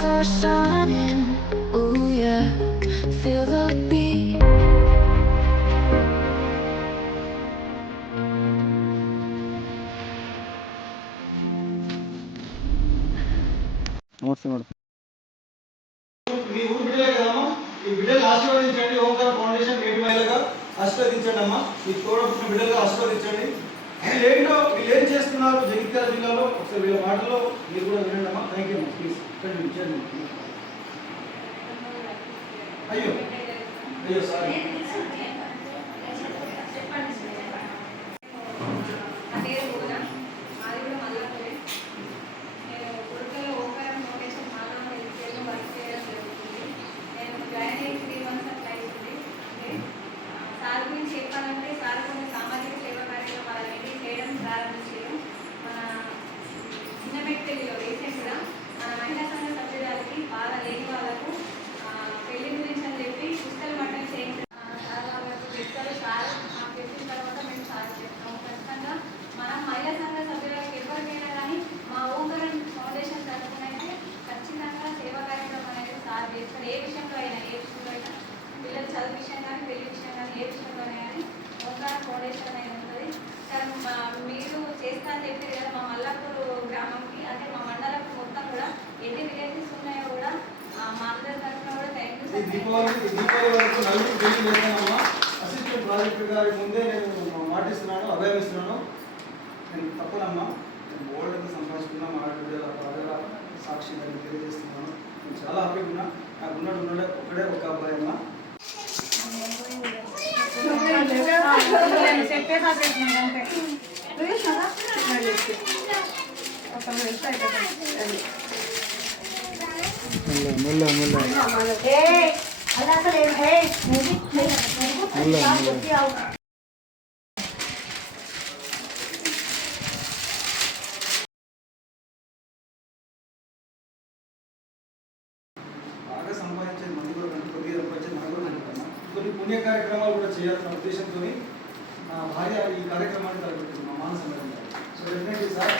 the sun in. Ooh yeah, feel the beat. నమస్తే madam. మీ ఊరు బిడ్డలే కదమ్మా, ఈ బిడ్డలు ఆశీర్వదించండి. ఓంకార ఫౌండేషన్ నేటి మహిళగా ఆశీర్వదించండి అమ్మా. మీ తోడపుట్టిన బిడ్డలుగా ఆశీర్వదించండి. వీళ్ళేంటో వీళ్ళు ఏం చేస్తున్నారు జగిత్యాల జిల్లాలో ఒకసారి వీళ్ళ మాటల్లో మీరు కూడా వినండి అమ్మా. థ్యాంక్ యూ అమ్మా. Please continue. అయ్యో అయ్యో సారీ. సార్ గురించి చెప్పాలంటే సార్ కొన్ని సామాజిక సేవా కార్యక్రమాలు అనేది చేయడం ప్రారంభించారు. మన చిన్నమెట్పల్లిలో రీసెంట్గా మన మహిళా సంఘ సభ్యురాలకి బాగా లేని వాళ్ళకు పెళ్లి గురించి అని చెప్పి పుస్తకాలు మట్టం చేయించారు. సార్ వాళ్ళకు చెప్తారు. సార్ మాకు చెప్పిన తర్వాత మేము సార్ చెప్తాము. ఖచ్చితంగా మనం మహిళా సంఘ సభ్యులకు ఎవరికైనా కానీ మా ఓంకరన్ ఫౌండేషన్ తరఫున అయితే ఖచ్చితంగా సేవా కార్యక్రమం అనేది సార్ చేస్తారు. ఏ విషయంలో అయినా పిల్లల చదువు విషయం కానీ పెళ్లి విషయం కానీ ఏ విషయంలోనే కానీ ఓంకార ఫౌండేషన్ అనేది ఉంటుంది. సార్ మీరు చేస్తా అని చెప్పారు కదా, మా మల్లాపూర్ గ్రామంకి అంటే మా మండలం మొత్తం కూడా ఎన్ని విలేజెస్ ఉన్నాయో కూడా మా అందరి తరఫున కూడా థ్యాంక్ యూ. దీపావళి వరకు నలుగురు పెళ్లి చేస్తానమ్మా. అసిస్టెంట్ ప్రాజెక్టర్ గారి ముందే నేను మాటిస్తున్నాను, అభయమిస్తున్నాను. నేను తప్పనమ్మా, నేను బోర్డు సంపాదించుకున్నా మా ఆడబిడ్డల బాగా సాక్షిగా తెలియజేస్తున్నాను. నేను చాలా హ్యాపీగా ఉన్నా. నాకు ఉన్నాడు ఒక్కడే ఒక అబ్బాయి అమ్మా. బాగా సంపాదించేది మంది కూడా కంటే కొద్దిగా సంపాదించేది నాకు కూడా కనుకున్నా. కొన్ని పుణ్య కార్యక్రమాలు కూడా చేయాల్సిన ఉద్దేశంతో నా భార్య ఈ కార్యక్రమాన్ని తలపెట్టింది మా మానస మేడం. So definitely sir